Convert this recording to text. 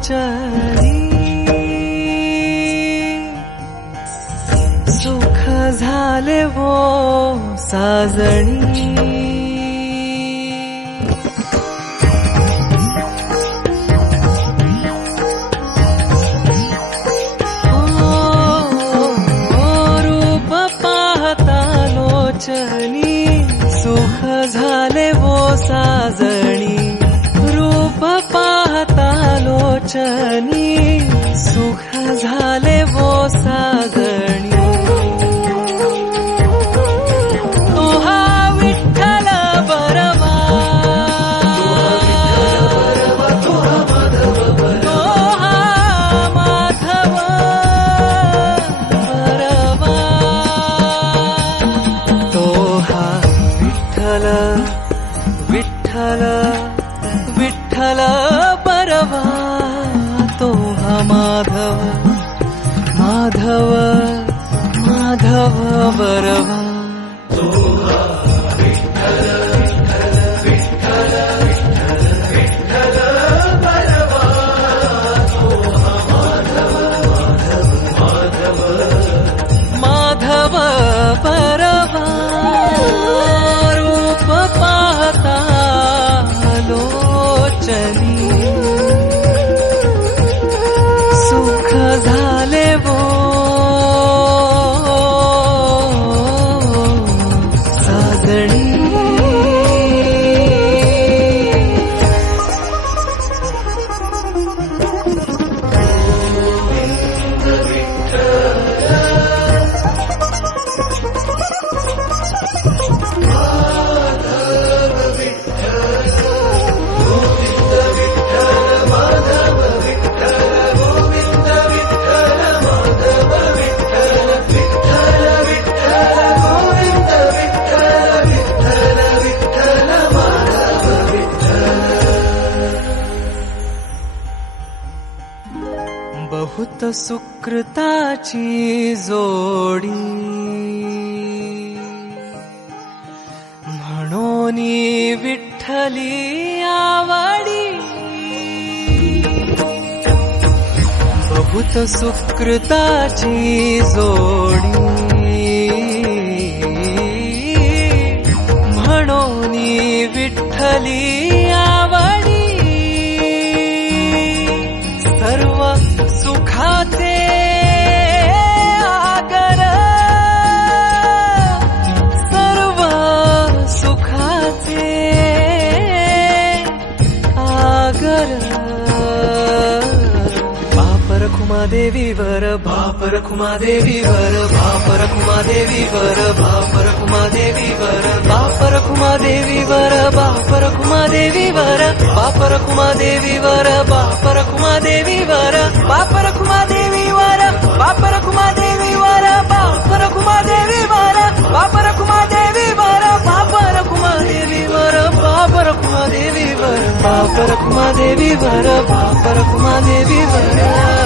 लोचनी सुख झाले वो साजणी रूप पाहता लोचनी सुख झाले वो साजणी रूप पाहता लोचनी सुख झाले वो साजणी विठ्ठल विठ्ठल बरवा तो हा माधव माधव माधव बरवा तो हा विठ्ठल विठ्ठल विठ्ठल विठ्ठल बरवा तो हा माधव माधव माधव माधव बरवा पाहता लोचनी सुख झाले वो साजणी बहुत सुकृताची जोडी म्हणून विठ्ठली आवडी बहुत सुकृताची जोडी म्हणून विठ्ठली आवडी सर्व सुखाचे आगर सर्व सुखाचे आगर बापर खुमादेवीवर बापर खुमादेवीवर बापर खुमादेवीवर बापर खुमादेवीवर बापर खुमादेवीवर बापर खुमादेवीवर बापर खुमादेवीवर बापर खुमादेवीवर बापर खुमादेवीवर बापर खुमादेवीवर बापर खुमादेवीवर बापर खुमादेवीवर बापर खुमादेवीवर बापर खुमादेवीवर बापर खुमादेवीवर बापर खुमादेवीवर